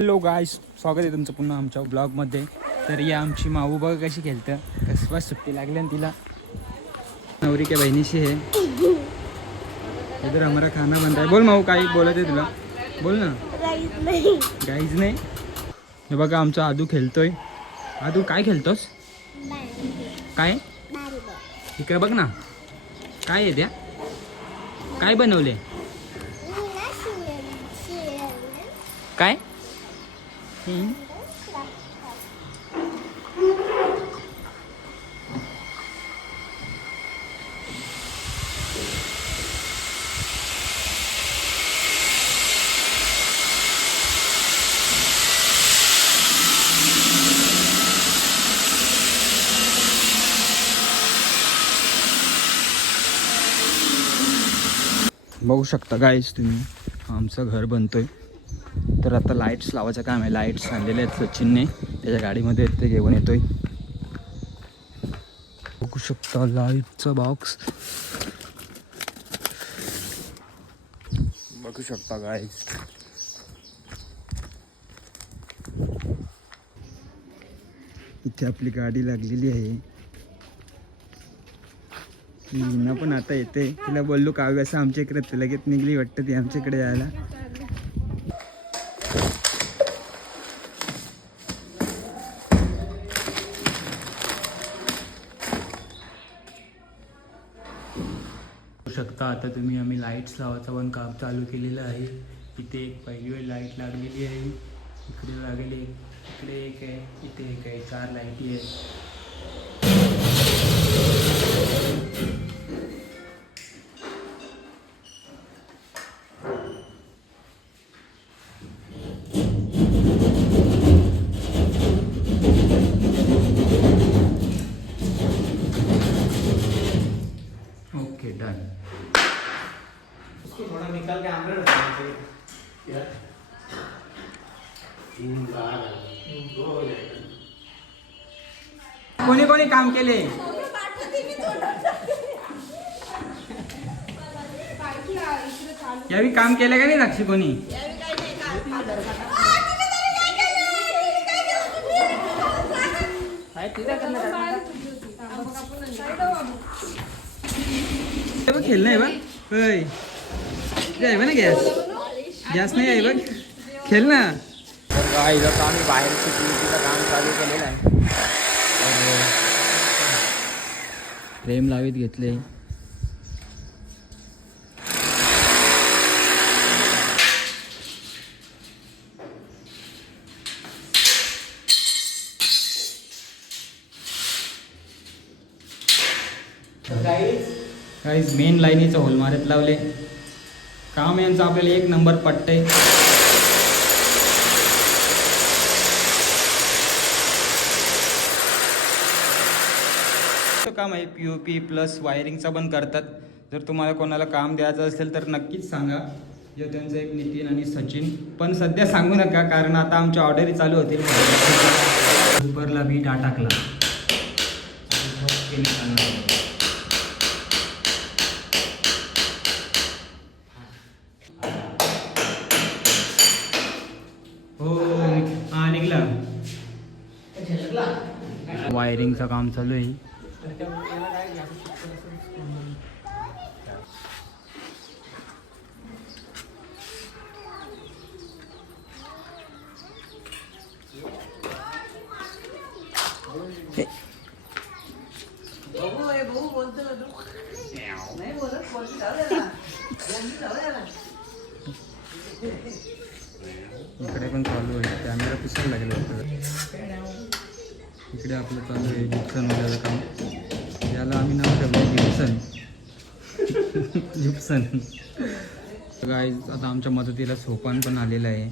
Hello गाईस, स्वागत आहे तुमचं पुन्हा आमच्या ब्लॉगमध्ये. तर या आमची माऊ बघा कशी खेळतं, कसं बस सुट्टी लागली आणि तिला नवरी के बहिणीशी आहे. इधर हमारा खाना बन रहा है. बोल माऊ, काही बोलत आहे तुला, बोल ना. गाईज नाही. हे बघा आमचा आदू खेळतोय. आदू काय खेळतोस? काय इकडे बघ ना, काय आहे त्या, काय बनवले, काय बघू शकता गाईस तुम्ही, आमचं घर बनतोय. तर आता लाईट्स लावायचं काम आहे. लाईट्स आणलेले आहेत सचिनने, त्याच्या गाडीमध्ये ते घेऊन येतोय. बघू शकता लाईटचा बॉक्स, बघू शकता गाईस. इथे आपली गाडी लागलेली आहे. लीना पण आता येते. तिला बोललो काव्य असं आमच्या इकडे, लगेच निघली वाटतं ती आमच्या इकडे यायला. शकता आता तुम्ही, आम्ही लाईट्स लावायचं पण काम चालू केलेलं आहे. इथे एक पहिली वेळ लाईट लागलेली आहे, इकडे लागेल, इकडे एक आहे, इथे एक आहे, 4 लाईटी आहेत. Okay done. थोड़ा निकाल के अंदर कोणी कोणी काम केले, यावी काम केलं का नाही साक्षी कोणी? खेळ नाही बघ, आहे ना गॅस, गॅस नाही आहे बघ, खेळ ना. तर आता आम्ही बाहेर सिक्युरिटीचं काम चालू केलेलं आहे. फ्रेम लावीत घेतले. गाईज मेन लाईनीचं होलमारत लावले. काम यांचं आपल्याला 1 नंबर पटतंय. काम आहे POP प्लस वायरिंगचा पण करतात. जर तुम्हाला कोणाला काम द्यायचं असेल तर नक्कीच सांगा. जे त्यांचं एक नितीन आणि सचिन, पण सध्या सांगू नका कारण आता आमच्या ऑर्डरी चालू होतील. सुपरला बी टाकला. हो हा निघला. वायरिंगचं काम चालू आहे. इकडे पण चालू आहे, कॅमेरा पुसायला लागेल आपल्याला. इकडे आपलं चालू आहे जिप्सन वगैरे काम. याला आम्ही नाव ठेवलं जिप्सन. जिप्सन. गाईज आता आमच्या मदतीला सोपान पण आलेलं आहे.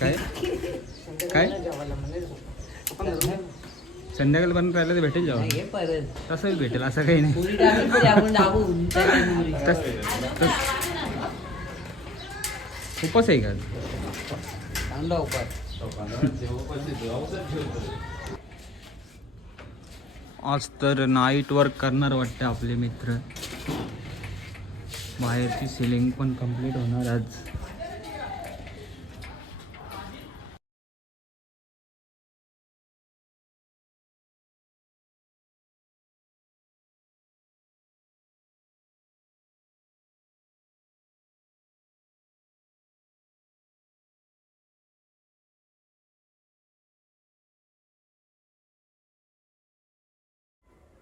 काय काय संध्याकाळपर्यंत राहिलं तर भेटेल जेवण, तसंच भेटेल, असं काही नाही. उपास आहे का? चांगला उपास. आज तर नाईट वर्क करणार वाटतं आपले मित्र. बाहेरची सिलिंग पण कंप्लीट होणार आज.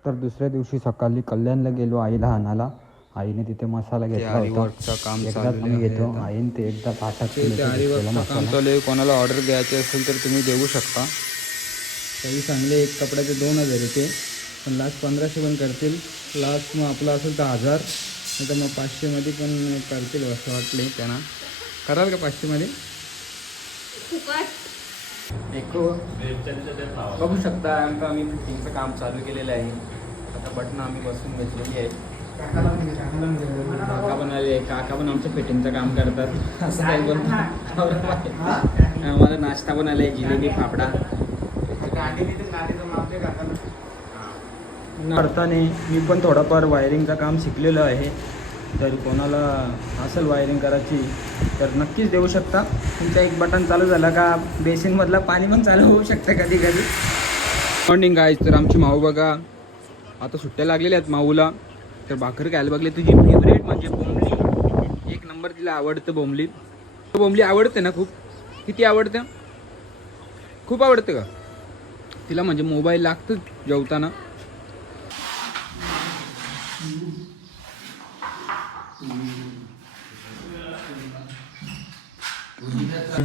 तर दुसऱ्या दिवशी सकाळी कल्याणला गेलो आईला आणायला. आईने तिथे मसाला घेतला होता. काम चालू घेतो आईने ते एकदा पाठात काम चालू आहे. कोणाला ऑर्डर द्यायची असेल तर तुम्ही देऊ शकता. काही चांगले एक कपड्याचे 2000 येते, पण लास्ट 1500 पण करतील. लास्ट मग आपलं असेल तर 1000, नाही तर मग 500मध्ये पण करतील असं वाटले त्यांना. कराल का 500मध्ये? बघू शकता आम्ही फिटिंगचं काम चालू केलेलं आहे. आता बटन आम्ही बसून घेतलेली आहे. काका पण आले. काका पण आमचं फिटिंगचं काम करतात असं काही बोलतात. आम्हाला नाश्ता पण आलाय, जिलेबी फाफडा. करताना मी पण थोडंफार वायरिंगचं काम शिकलेलं आहे. तर कोणाला असेल वायरिंग करायची तर नक्कीच देऊ शकता. तुमचं एक बटन चालू झालं का बेसिनमधलं पाणी पण चालू होऊ शकतं कधी कधी. Morning guys. तर आमची माऊ बघा आता सुट्ट्या लागलेल्या आहेत माऊला. तर भाकर खायला बघले. तुझी फेवरेट म्हणजे बोंबली. एक नंबर तिला आवडतं बोंबली. बोंबली आवडते ना खूप? किती आवडतं? खूप आवडतं का तिला? म्हणजे मोबाईल लागतं जेवताना.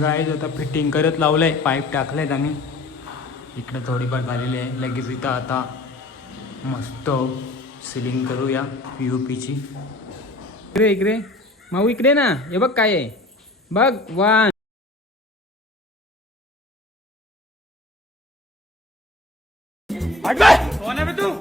गाईज आता फिटिंग करत लावलंय. पाईप टाकलेत आम्ही. इकडे थोडीफार झालेली आहे. लगेच इथं आता मस्त सिलिंग करूया POPची. इकडे इकडे माऊ इकडे ना. हे बघ काय आहे बघ. वन कोण आहे तू?